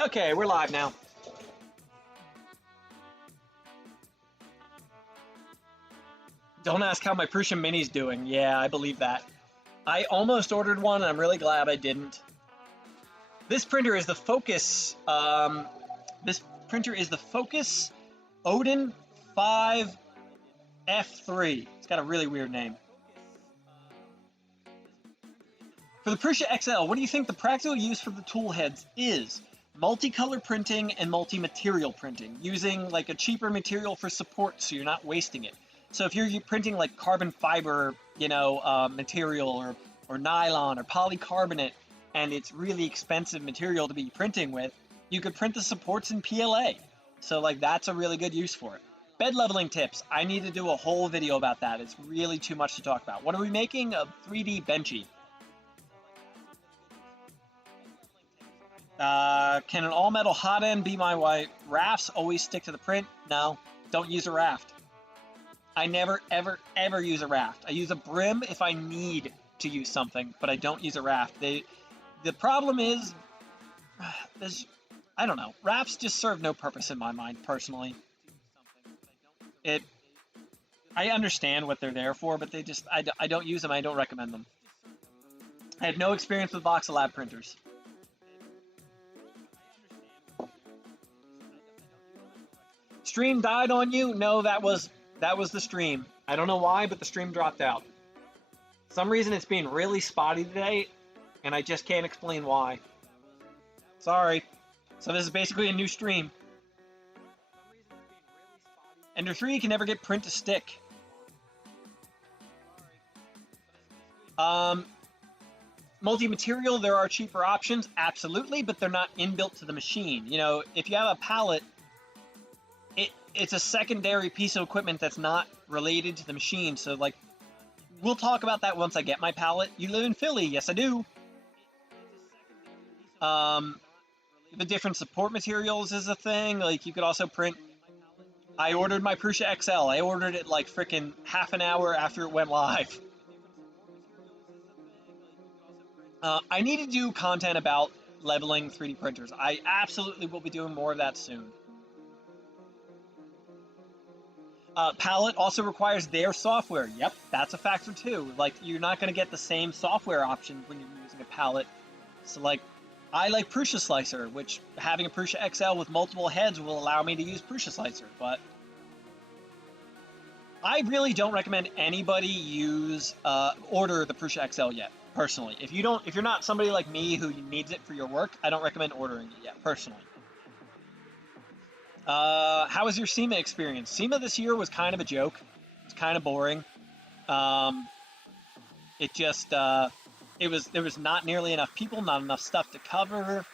Okay, we're live now. Don't ask how my Prussian Mini's doing. Yeah, I believe that. I almost ordered one, and I'm really glad I didn't. This printer is the Fokoos. This printer is the Fokoos Odin 5F3. It's got a really weird name. For the Prusa XL, what do you think the practical use for the tool heads is? Multicolor printing and multi-material printing, using like a cheaper material for support so you're not wasting it. So if you're printing like carbon fiber, material or nylon or polycarbonate, and it's really expensive material to be printing with, you could print the supports in PLA. So like that's a really good use for it. Bed leveling tips. I need to do a whole video about that. It's really too much to talk about. What are we making? A 3D benchy. Can an all-metal hot end be my white? Rafts always stick to the print? No, don't use a raft. I never, ever, ever use a raft. I use a brim if I need to use something, but I don't use a raft. The problem is, I don't know. Rafts just serve no purpose in my mind, personally. I understand what they're there for, but I don't use them. I don't recommend them. I have no experience with Voxelab printers. Stream died on you? No, that was the stream. I don't know why, but the stream dropped out. For some reason it's being really spotty today, and I just can't explain why. Sorry. So this is basically a new stream. Ender 3 can never get print to stick. Multi-material, there are cheaper options, absolutely, but they're not inbuilt to the machine. You know, if you have a pallet, it's a secondary piece of equipment that's not related to the machine. So, like, we'll talk about that once I get my pallet. You live in Philly? Yes, I do. The different support materials is a thing. Like, you could also print. I ordered my Prusa XL. I ordered it like freaking half an hour after it went live. I need to do content about leveling 3D printers. I absolutely will be doing more of that soon. Palette also requires their software. Yep, that's a factor too. Like, you're not going to get the same software options when you're using a palette. So, like, I like Prusa Slicer, which having a Prusa XL with multiple heads will allow me to use Prusa Slicer, but I really don't recommend anybody order the Prusa XL yet, personally. If you're not somebody like me who needs it for your work, I don't recommend ordering it yet, personally. How was your SEMA experience? SEMA this year was kind of a joke. It's kind of boring. There was not nearly enough people, not enough stuff to cover.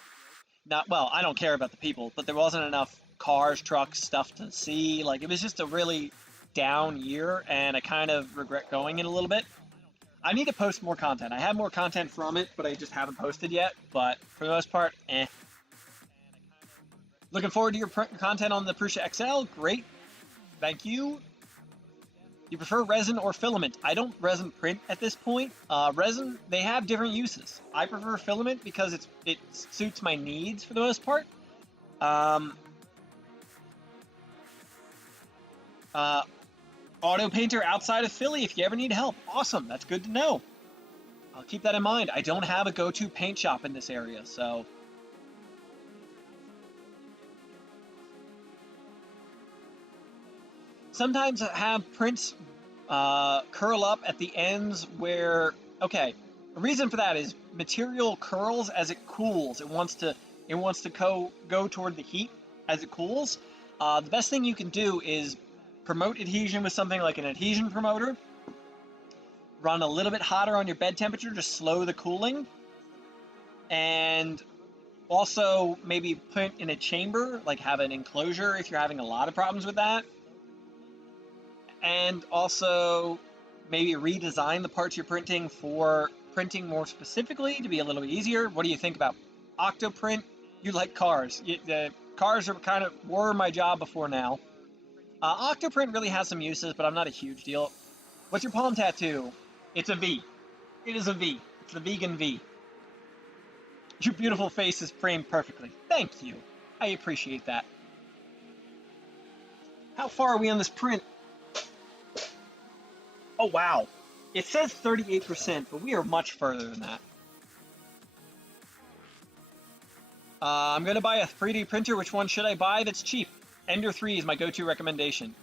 Well, I don't care about the people, but there wasn't enough cars, trucks, stuff to see. Like, it was just a really down year, and I kind of regret going in a little bit. I need to post more content. I have more content from it, but I just haven't posted yet. But for the most part, eh. Looking forward to your content on the Prusa XL. Great. Thank you. You prefer resin or filament? I don't resin print at this point. Resin, they have different uses. I prefer filament because it suits my needs for the most part. Auto painter outside of Philly if you ever need help. Awesome. That's good to know. I'll keep that in mind. I don't have a go-to paint shop in this area, so... Sometimes I have prints curl up at the ends where, okay, the reason for that is material curls as it cools. It wants to go toward the heat as it cools. The best thing you can do is promote adhesion with something like an adhesion promoter. Run a little bit hotter on your bed temperature to slow the cooling. And also maybe put in a chamber, like have an enclosure if you're having a lot of problems with that. And also maybe redesign the parts you're printing for printing more specifically to be a little bit easier. What do you think about Octoprint? You like cars. The cars were my job before now. Octoprint really has some uses, but I'm not a huge deal. What's your palm tattoo? It's a V. It is a V. It's the vegan V. Your beautiful face is framed perfectly. Thank you. I appreciate that. How far are we on this print? Oh, wow. It says 38%, but we are much further than that. I'm going to buy a 3D printer. Which one should I buy that's cheap? Ender 3 is my go-to recommendation.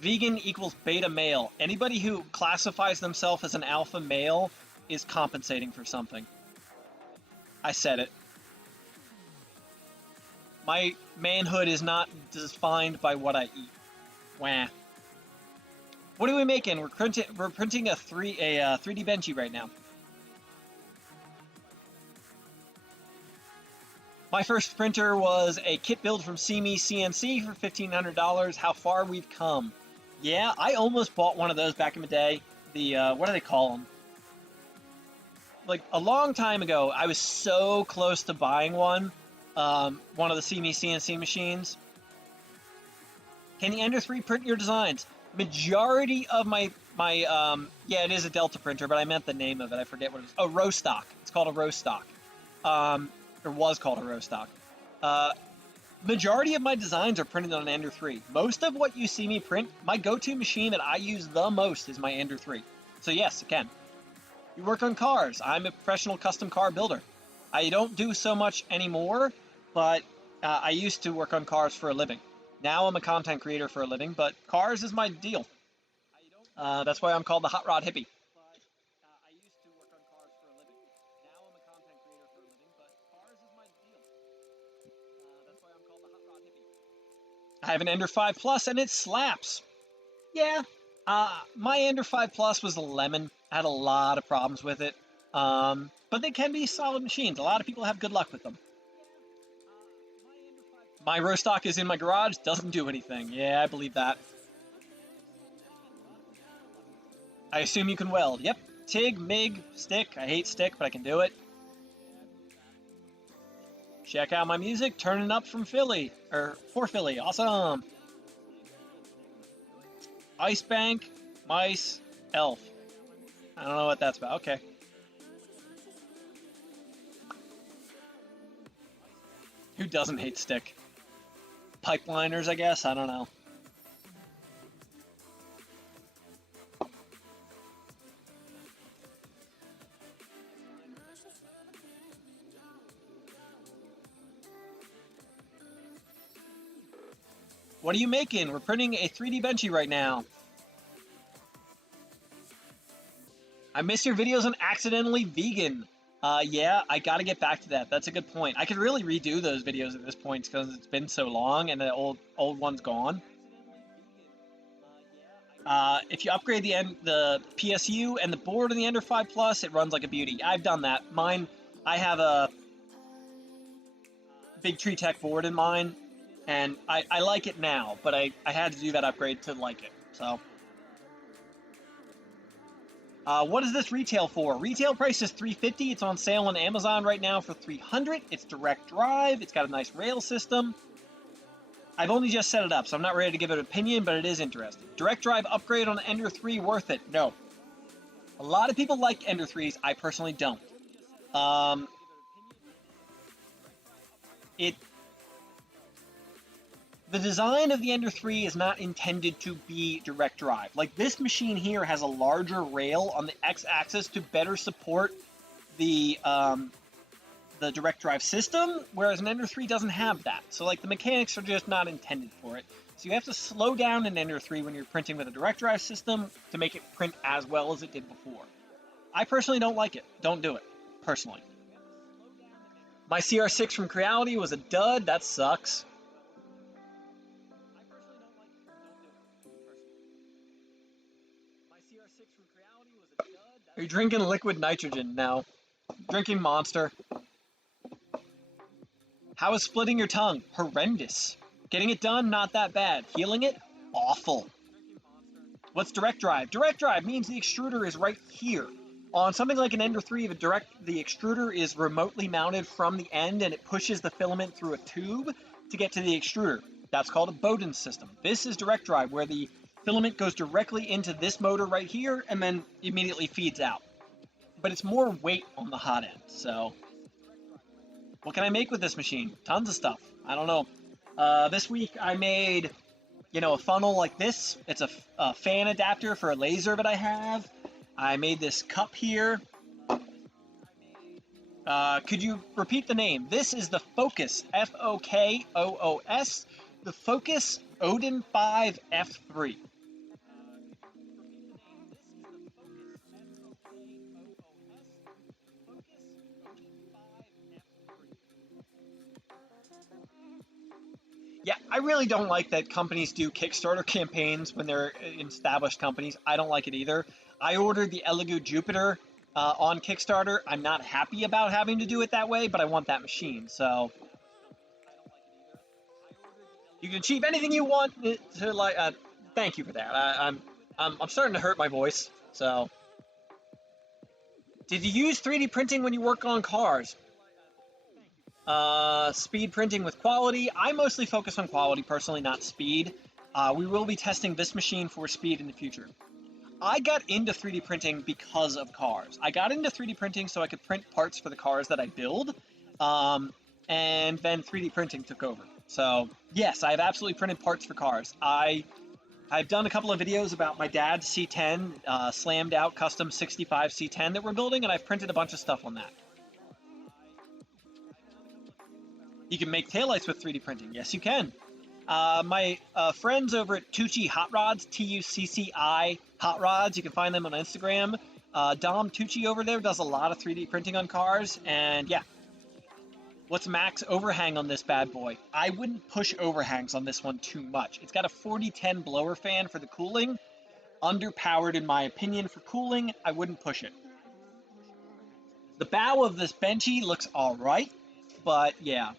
Vegan equals beta male. Anybody who classifies themselves as an alpha male is compensating for something. I said it. My manhood is not defined by what I eat. Wah. What are we making? We're printing a 3D Benchy right now. My first printer was a kit build from CME CNC for $1,500. How far we've come. Yeah, I almost bought one of those back in the day. The, what do they call them? Like, a long time ago, I was so close to buying one. One of the CME CNC machines. Can the Ender 3 print your designs? Majority of my yeah, it is a Delta printer, but I meant the name of it. I forget what it was. Oh, row stock. It's called a row stock. Or was called a row stock. Majority of my designs are printed on an Ender 3. Most of what you see me print, my go-to machine that I use the most is my Ender 3. So yes, it can. You work on cars. I'm a professional custom car builder. I don't do so much anymore, but I used to work on cars for a living. Now I'm a content creator for a living, but cars is my deal. That's why I'm called the Hot Rod Hippie. I have an Ender 5 Plus and it slaps. Yeah, my Ender 5 Plus was a lemon. I had a lot of problems with it. But they can be solid machines. A lot of people have good luck with them. My row stock is in my garage, doesn't do anything. Yeah, I believe that. I assume you can weld. Yep. TIG, MIG, stick. I hate stick, but I can do it. Check out my music, turning up from Philly, or for Philly. Awesome. Ice Bank, Mice, Elf. I don't know what that's about. Okay. Who doesn't hate stick? Pipeliners, I guess? I don't know. What are you making? We're printing a 3D Benchy right now. I miss your videos on accidentally vegan. Yeah, I gotta get back to that. That's a good point. I could really redo those videos at this point because it's been so long and the old one's gone. If you upgrade the PSU and the board in the Ender 5 Plus, it runs like a beauty. I've done that. Mine, I have a big Tree Tech board in mine, and I like it now, but I had to do that upgrade to like it, so. What is this retail for? Retail price is $350. It's on sale on Amazon right now for $300. It's direct drive. It's got a nice rail system. I've only just set it up, so I'm not ready to give an opinion, but it is interesting. Direct drive upgrade on Ender 3 worth it? No. A lot of people like Ender 3s. I personally don't. The design of the Ender 3 is not intended to be direct drive. Like, this machine here has a larger rail on the X-axis to better support the direct drive system, whereas an Ender 3 doesn't have that. So, like, the mechanics are just not intended for it. So you have to slow down an Ender 3 when you're printing with a direct drive system to make it print as well as it did before. I personally don't like it. Don't do it, personally. My CR6 from Creality was a dud. That sucks. Are you drinking liquid nitrogen? No. Drinking Monster. How is splitting your tongue? Horrendous. Getting it done? Not that bad. Healing it? Awful. What's direct drive? Direct drive means the extruder is right here. On something like an Ender 3, the extruder is remotely mounted from the end and it pushes the filament through a tube to get to the extruder. That's called a Bowden system. This is direct drive, where the filament goes directly into this motor right here and then immediately feeds out. But it's more weight on the hot end, so What can I make with this machine? Tons of stuff. I don't know. This week I made, a funnel like this. It's a fan adapter for a laser that I have. I made this cup here. Could you repeat the name? This is the Fokoos, Fokoos, the Fokoos Odin 5 F3. Yeah, I really don't like that companies do Kickstarter campaigns when they're established companies. I don't like it either. I ordered the Elegoo Jupiter on Kickstarter. I'm not happy about having to do it that way, but I want that machine. So you can achieve anything you want to like. Thank you for that. I'm starting to hurt my voice. So, did you use 3D printing when you work on cars? Speed printing with quality. I mostly focus on quality personally, not speed. We will be testing this machine for speed in the future. I got into 3D printing because of cars. I got into 3D printing so I could print parts for the cars that I build, and then 3D printing took over. So yes, I've absolutely printed parts for cars. I've done a couple of videos about my dad's C10, slammed out custom 65 C10 that we're building, and I've printed a bunch of stuff on that. You can make taillights with 3D printing. Yes, you can. My friends over at Tucci Hot Rods, Tucci Hot Rods, you can find them on Instagram. Dom Tucci over there does a lot of 3D printing on cars, and yeah. What's max overhang on this bad boy? I wouldn't push overhangs on this one too much. It's got a 4010 blower fan for the cooling. Underpowered in my opinion for cooling. I wouldn't push it. The bow of this benchy looks alright, but yeah.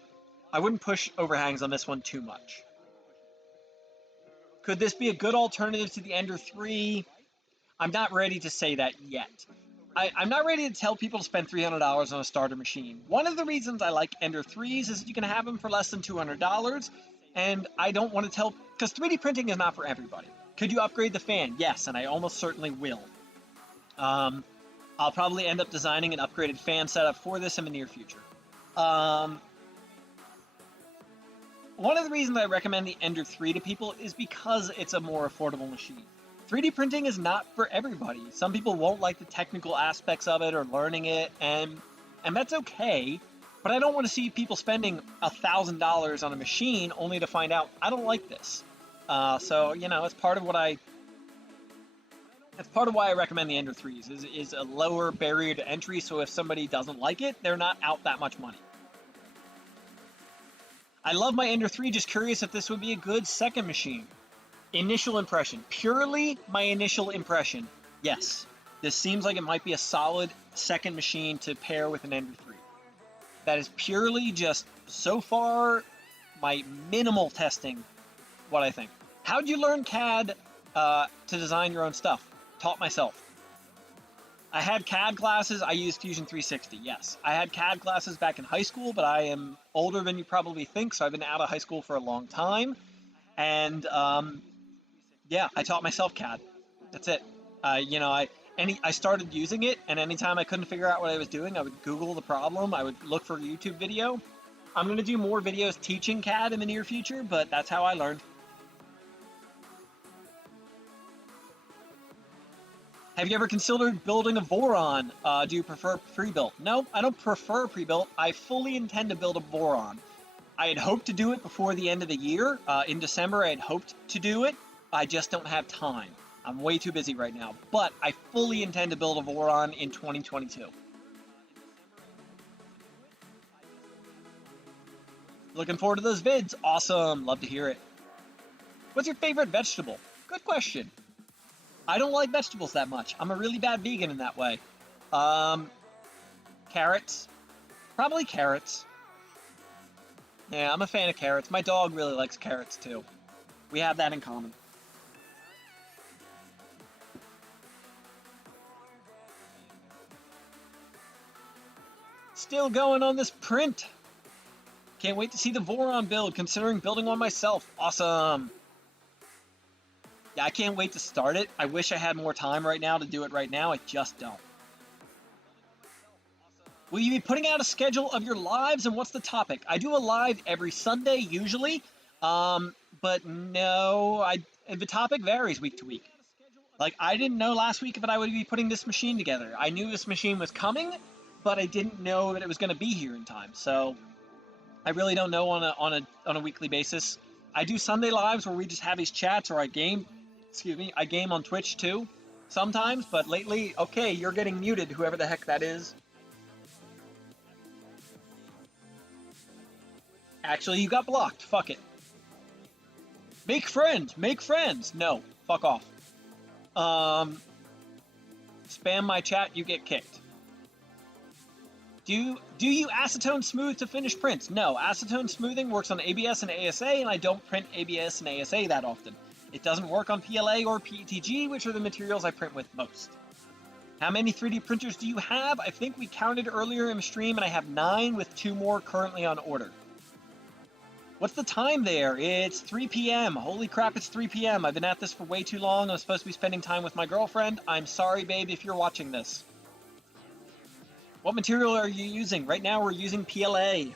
I wouldn't push overhangs on this one too much. Could this be a good alternative to the Ender 3? I'm not ready to say that yet. I'm not ready to tell people to spend $300 on a starter machine. One of the reasons I like Ender 3s is that you can have them for less than $200, and I don't want to tell, because 3D printing is not for everybody. Could you upgrade the fan? Yes, and I almost certainly will. I'll probably end up designing an upgraded fan setup for this in the near future. One of the reasons I recommend the Ender 3 to people is because it's a more affordable machine. 3D printing is not for everybody. Some people won't like the technical aspects of it or learning it, and that's okay, but I don't want to see people spending $1,000 on a machine only to find out, I don't like this. So, it's part of why I recommend the Ender 3s, is a lower barrier to entry, so if somebody doesn't like it, they're not out that much money. I love my Ender 3, just curious if this would be a good second machine. Initial impression. Purely my initial impression. Yes. This seems like it might be a solid second machine to pair with an Ender 3. That is purely just, so far, my minimal testing, what I think. How'd you learn CAD to design your own stuff? Taught myself. I had CAD classes. I used Fusion 360, yes. I had CAD classes back in high school, but I am older than you probably think, so I've been out of high school for a long time. And, yeah, I taught myself CAD. That's it. I started using it, and anytime I couldn't figure out what I was doing, I would Google the problem. I would look for a YouTube video. I'm going to do more videos teaching CAD in the near future, but that's how I learned. Have you ever considered building a Voron? Do you prefer pre-built? No, I don't prefer pre-built. I fully intend to build a Voron. I had hoped to do it before the end of the year. In December, I had hoped to do it. I just don't have time. I'm way too busy right now. But I fully intend to build a Voron in 2022. Looking forward to those vids. Awesome. Love to hear it. What's your favorite vegetable? Good question. I don't like vegetables that much. I'm a really bad vegan in that way. Carrots. Probably carrots. Yeah, I'm a fan of carrots. My dog really likes carrots too. We have that in common. Still going on this print. Can't wait to see the Voron build, considering building one myself. Awesome. Yeah, I can't wait to start it. I wish I had more time right now to do it right now. I just don't. Will you be putting out a schedule of your lives, and what's the topic? I do a live every Sunday usually, but no, the topic varies week to week. Like, I didn't know last week if I would be putting this machine together. I knew this machine was coming, but I didn't know that it was going to be here in time. So I really don't know on a weekly basis. I do Sunday lives where we just have these chats, or I game on Twitch too sometimes, but lately, okay, you're getting muted, whoever the heck that is. Actually, you got blocked. Fuck it. Make friends. Make friends. No. Fuck off. Spam my chat, you get kicked. Do you acetone smooth to finish prints? No. Acetone smoothing works on ABS and ASA, and I don't print ABS and ASA that often. It doesn't work on PLA or PETG, which are the materials I print with most. How many 3D printers do you have? I think we counted earlier in the stream, and I have 9 with 2 more currently on order. What's the time there? It's 3 p.m. Holy crap, it's 3 p.m. I've been at this for way too long. I'm supposed to be spending time with my girlfriend. I'm sorry, babe, if you're watching this. What material are you using? Right now, we're using PLA.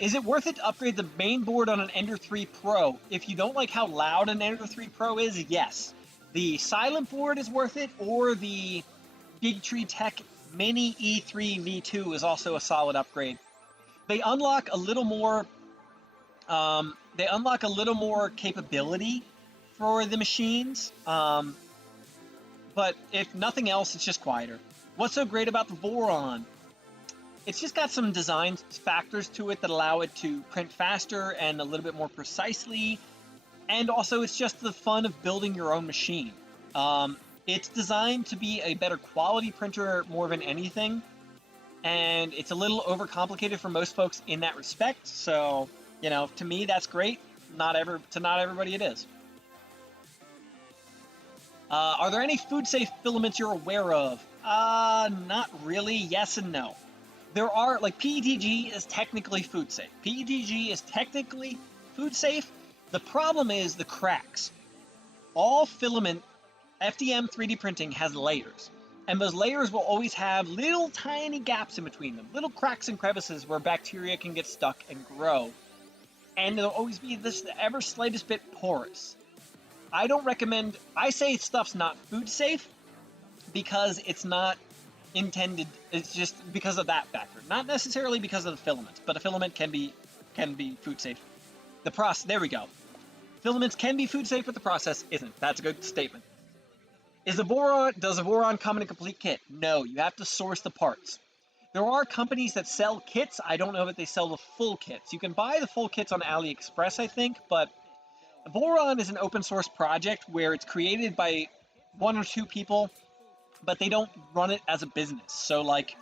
Is it worth it to upgrade the main board on an Ender 3 Pro? If you don't like how loud an Ender 3 Pro is, yes. The silent board is worth it, or the Big Tree Tech Mini E3 V2 is also a solid upgrade. They unlock a little more. They unlock a little more capability for the machines, but if nothing else, it's just quieter. What's so great about the Voron? It's just got some design factors to it that allow it to print faster and a little bit more precisely, and also it's just the fun of building your own machine. It's designed to be a better quality printer more than anything. And it's a little overcomplicated for most folks in that respect. So, you know, to me, that's great. Not everybody it is. Are there any food-safe filaments you're aware of? Not really. Yes and no. There are, like, PETG is technically food-safe. PETG is technically food-safe. The problem is the cracks. All filament FDM 3D printing has layers. And those layers will always have little tiny gaps in between them, little cracks and crevices where bacteria can get stuck and grow. And there'll always be this ever slightest bit porous. I don't recommend, I say stuff's not food safe because it's not intended, it's just because of that factor. Not necessarily because of the filament, but a filament can be food safe. There we go. Filaments can be food safe, but the process isn't. That's a good statement. Does the Voron come in a complete kit? No, you have to source the parts. There are companies that sell kits. I don't know that they sell the full kits. You can buy the full kits on AliExpress, I think, but Voron is an open source project where it's created by 1 or 2 people, but they don't run it as a business. So, like,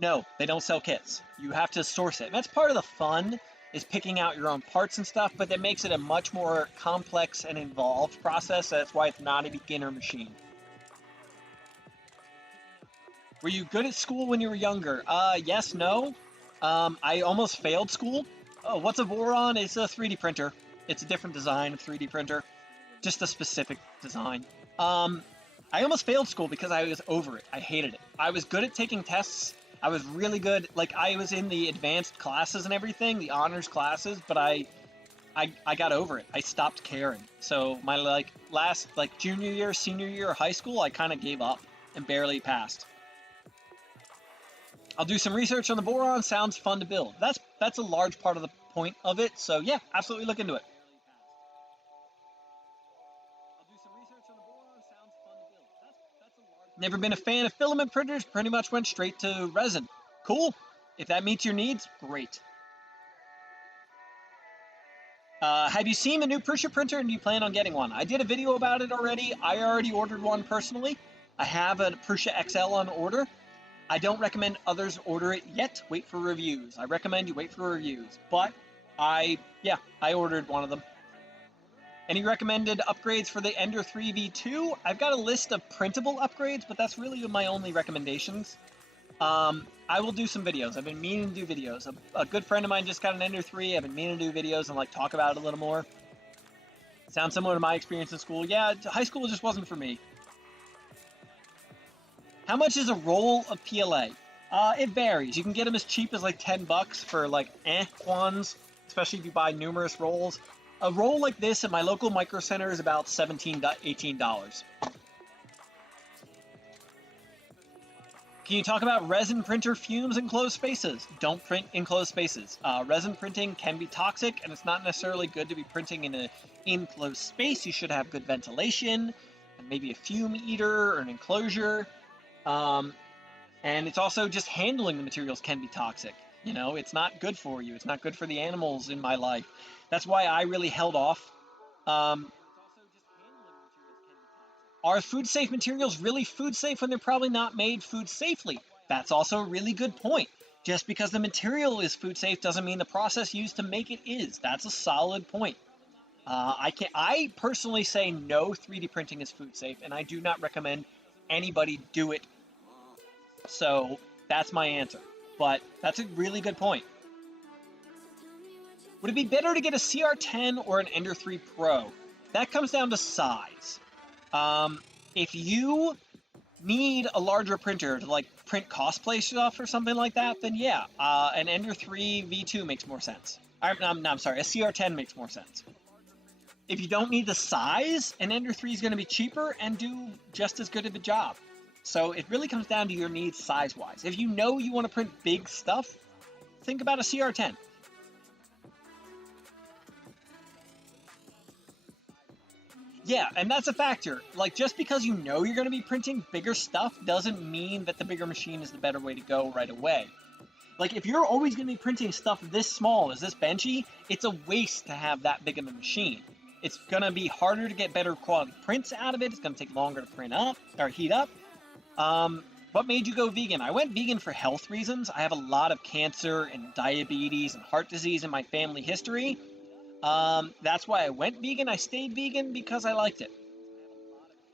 no, they don't sell kits. You have to source it. And that's part of the fun, is picking out your own parts and stuff, but that makes it a much more complex and involved process. That's why it's not a beginner machine. Were you good at school when you were younger? Yes, no. I almost failed school. Oh, what's a Voron? It's a 3D printer. It's a different design of 3D printer. Just a specific design. I almost failed school because I was over it. I hated it. I was good at taking tests. I was really good. Like, I was in the advanced classes and everything, the honors classes, but I got over it. I stopped caring. So my, last, junior year, senior year of high school, I kind of gave up and barely passed. I'll do some research on the Voron. Sounds fun to build. That's a large part of the point of it. So yeah, absolutely look into it. Never been a fan of filament printers. Pretty much went straight to resin. Cool. If that meets your needs, great. Have you seen the new Prusa printer and do you plan on getting one? I did a video about it already. I already ordered one personally. I have a Prusa XL on order. I don't recommend others order it yet. Wait for reviews. I recommend you wait for reviews. But I ordered one of them. Any recommended upgrades for the Ender 3 V2? I've got a list of printable upgrades, but that's really my only recommendations. I will do some videos. I've been meaning to do videos. A good friend of mine just got an Ender 3. I've been meaning to do videos and talk about it a little more. Sounds similar to my experience in school. Yeah, high school just wasn't for me. How much is a roll of PLA? It varies. You can get them as cheap as like 10 bucks for like ones, especially if you buy numerous rolls. A roll like this at my local micro center is about $17 to $18. Can you talk about resin printer fumes in closed spaces? Don't print in closed spaces. Resin printing can be toxic, and it's not necessarily good to be printing in an enclosed space. You should have good ventilation, and maybe a fume eater or an enclosure. And it's also just handling the materials can be toxic. You know, it's not good for you. It's not good for the animals in my life. That's why I really held off. Are food safe materials really food safe when they're probably not made food safely? That's also a really good point. Just because the material is food safe doesn't mean the process used to make it is. That's a solid point. I personally say no 3D printing is food safe, and I do not recommend anybody do it. So that's my answer. But that's a really good point. Would it be better to get a CR10 or an Ender 3 Pro? That comes down to size. If you need a larger printer to like print cosplay stuff or something like that, then yeah, an Ender 3 V2 makes more sense. I'm sorry, a CR10 makes more sense. If you don't need the size, an Ender 3 is going to be cheaper and do just as good of a job. So it really comes down to your needs size-wise. If you know you want to print big stuff, think about a CR10. Yeah, and that's a factor. Like, just because you know you're going to be printing bigger stuff doesn't mean that the bigger machine is the better way to go right away. Like, if you're always going to be printing stuff this small as this Benchy, it's a waste to have that big of a machine. It's going to be harder to get better quality prints out of it. It's going to take longer to print up or heat up. What made you go vegan? I went vegan for health reasons. I have a lot of cancer and diabetes and heart disease in my family history. That's why I went vegan. I stayed vegan because I liked it.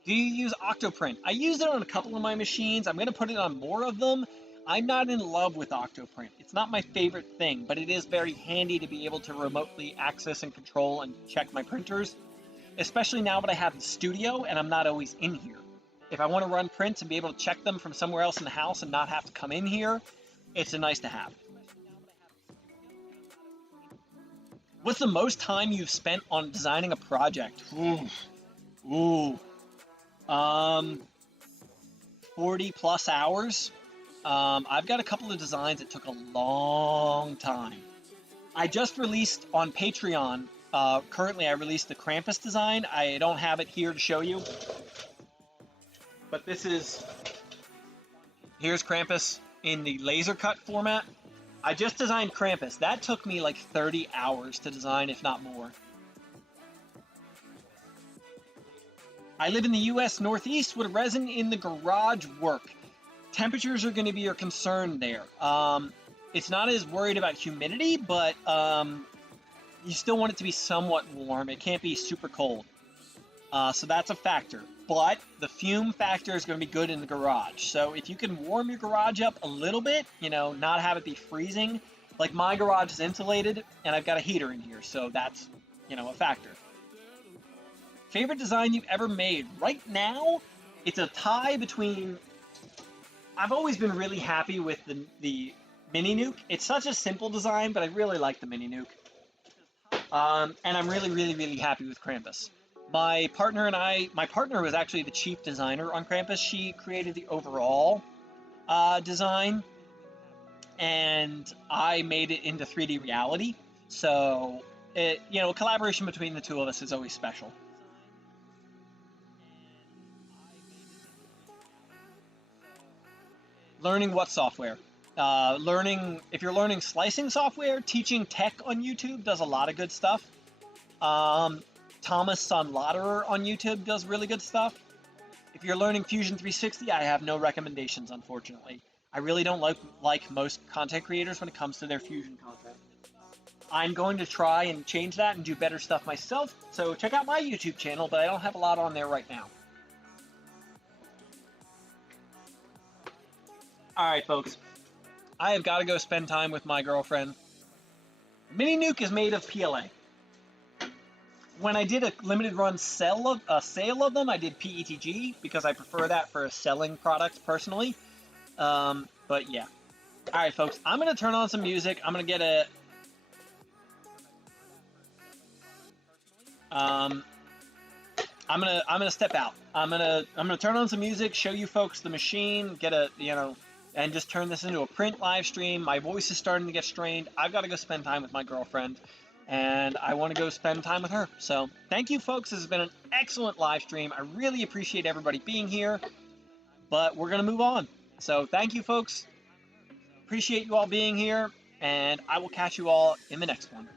Do you use Octoprint? I used it on a couple of my machines. I'm going to put it on more of them. I'm not in love with Octoprint. It's not my favorite thing, but it is very handy to be able to remotely access and control and check my printers, especially now that I have the studio and I'm not always in here. If I want to run prints and be able to check them from somewhere else in the house and not have to come in here, it's a nice to have. What's the most time you've spent on designing a project? 40 plus hours. I've got a couple of designs that took a long time. I just released on Patreon, currently I released the Krampus design. I don't have it here to show you. But here's Krampus in the laser cut format. I just designed Krampus. That took me like 30 hours to design, if not more. I live in the US Northeast. Would resin in the garage work? Temperatures are going to be your concern there. It's not as worried about humidity, but you still want it to be somewhat warm. It can't be super cold. So that's a factor. But the fume factor is going to be good in the garage. So if you can warm your garage up a little bit, you know, not have it be freezing. Like my garage is insulated and I've got a heater in here. So that's, you know, a factor. Favorite design you've ever made? Right now, it's a tie between... I've always been really happy with the Mini Nuke. It's such a simple design, but I really like the Mini Nuke. And I'm really, really, really happy with Krampus. My partner was actually the chief designer on Krampus. She created the overall design, and I made it into 3D reality. So, collaboration between the two of us is always special. Learning what software? If you're learning slicing software, Teaching Tech on YouTube does a lot of good stuff. Thomas Son Lauderer on YouTube does really good stuff. If you're learning Fusion 360, I have no recommendations, unfortunately. I really don't like most content creators when it comes to their Fusion content. I'm going to try and change that and do better stuff myself, so check out my YouTube channel, but I don't have a lot on there right now. Alright, folks. I have got to go spend time with my girlfriend. Mini Nuke is made of PLA. when I did a limited run sale of them, I did PETG because I prefer that for selling products personally. But yeah. All right, folks, I'm gonna turn on some music. I'm gonna get a. I'm gonna step out. I'm gonna turn on some music, show you folks the machine, get a and just turn this into a print live stream. My voice is starting to get strained. I've got to go spend time with my girlfriend, and I want to go spend time with her. So thank you, folks. This has been an excellent live stream. I really appreciate everybody being here, but we're gonna move on. So thank you, folks. Appreciate you all being here, and I will catch you all in the next one.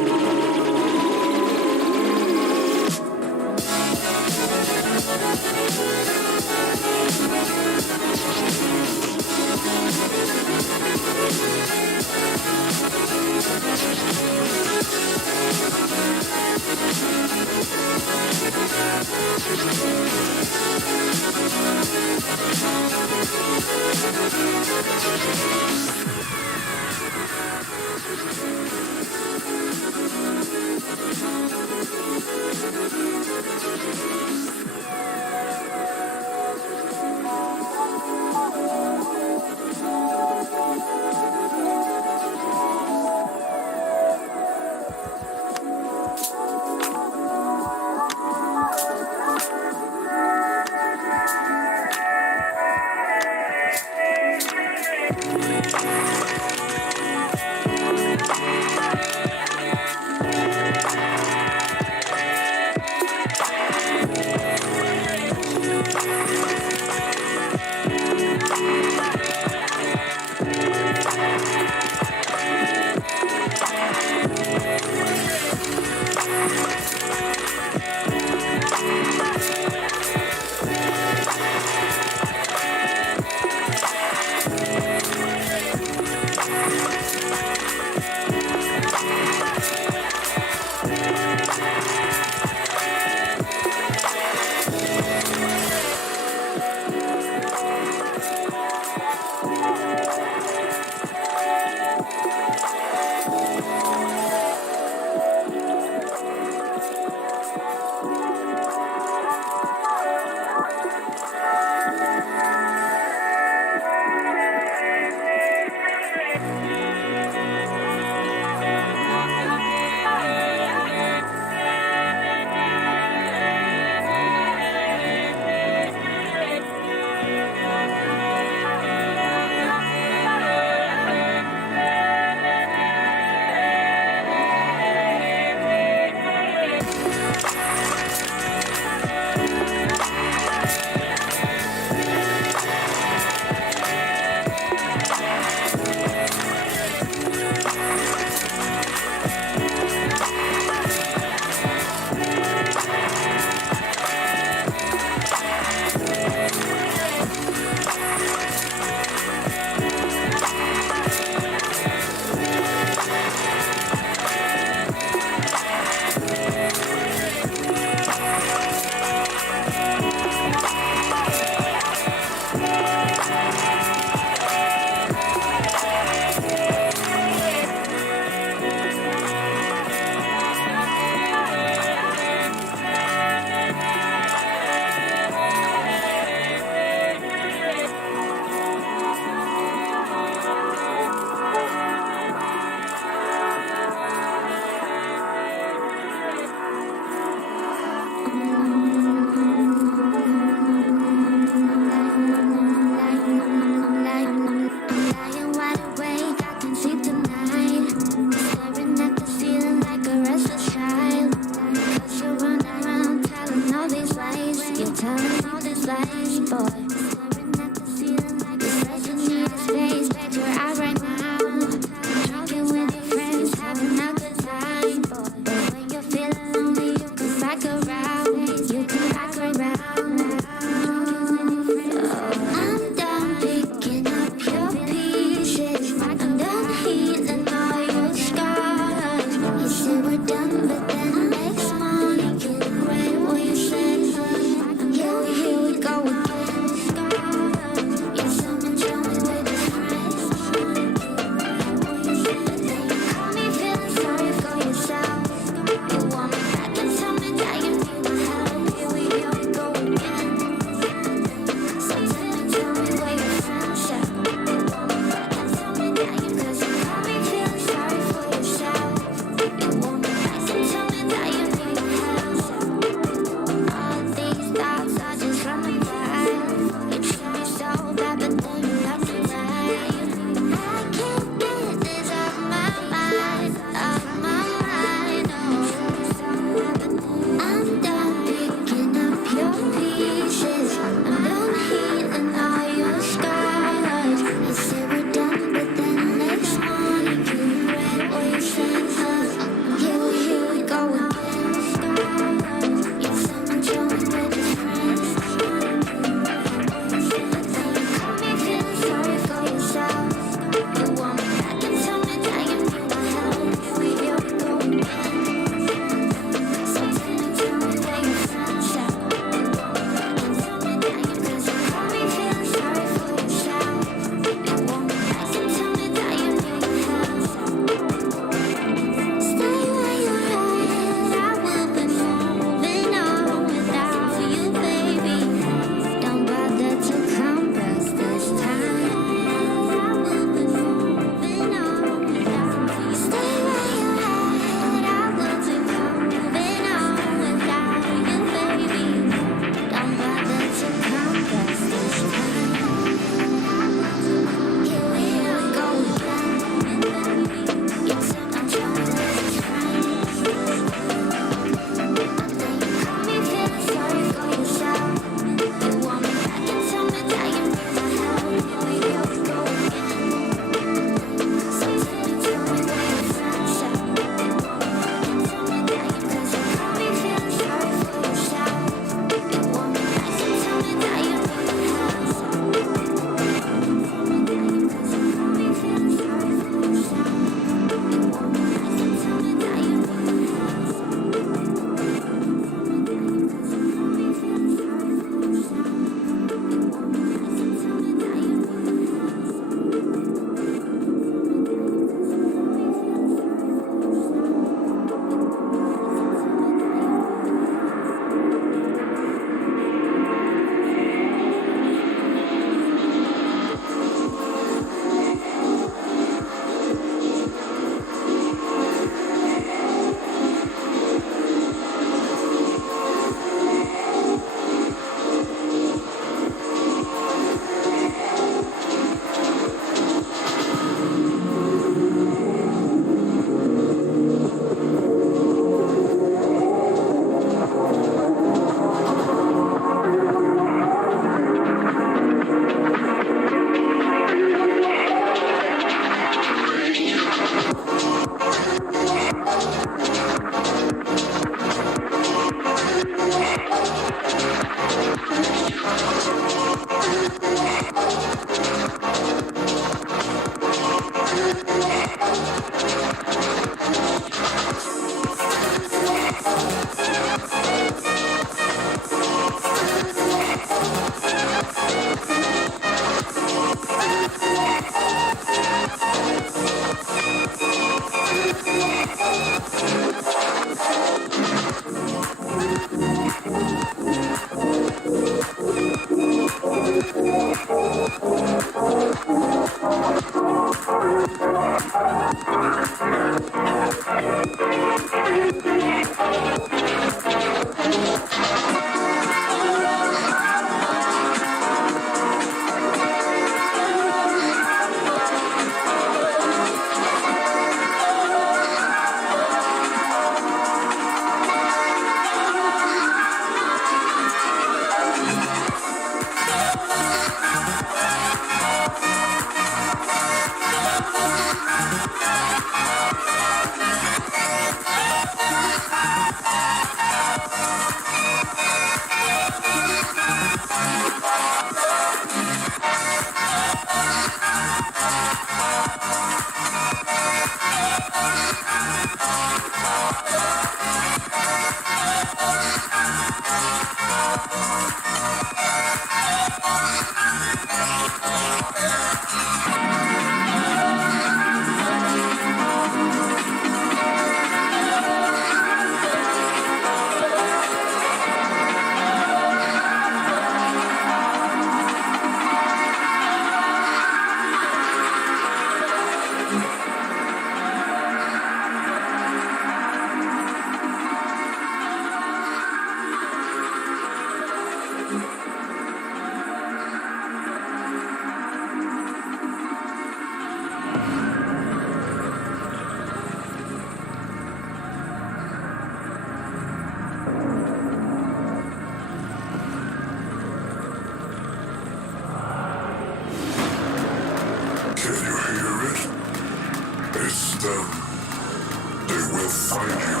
find you.